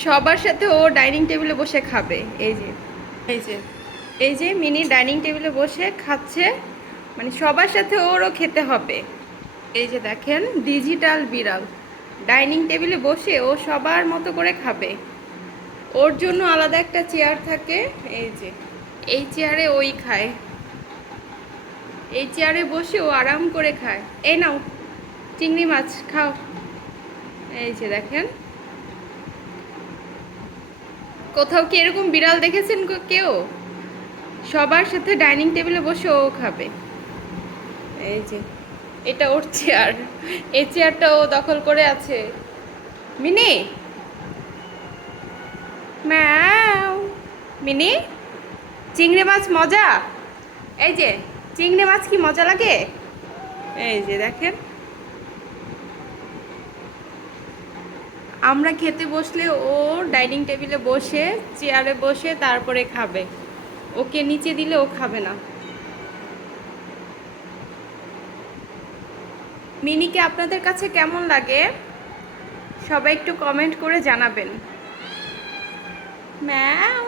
সবার সাথে ও ডাইনিং টেবিলে বসে খাবে। এই যে এই যে এই যে মিনি ডাইনিং টেবিলে বসে খাচ্ছে, মানে সবার সাথে ওরও খেতে হবে। এই যে দেখেন ডিজিটাল বিড়াল ডাইনিং টেবিলে বসে ও সবার মতো করে খাবে। ওর জন্য আলাদা একটা চেয়ার থাকে। এই যে এই চেয়ারে ওই খায়, এই চেয়ারে বসে ও আরাম করে খায়। এই নাও চিংড়ি মাছ খাও। এই যে দেখেন, কোথাও কি এরকম বিড়াল দেখেছেন কেউ? সবার সাথে ডাইনিং টেবিলে বসে ও খাবে। এই যে এটা ওর চেয়ার, এই চেয়ারটা ও দখল করে আছে। মিনি ম্যাও, মিনি চিংড়ি মাছ মজা। এই যে চিংড়ি মাছ কি মজা লাগে? এই যে দেখেন, আমরা খেতে বসলে ও ডাইনিং টেবিলে বসে চেয়ারে বসে তারপরে খাবে। ওকে নিচে দিলে ও খাবে না। মিনিকে আপনাদের কাছে কেমন লাগে সবাই একটু কমেন্ট করে জানাবেন। ম্যাও।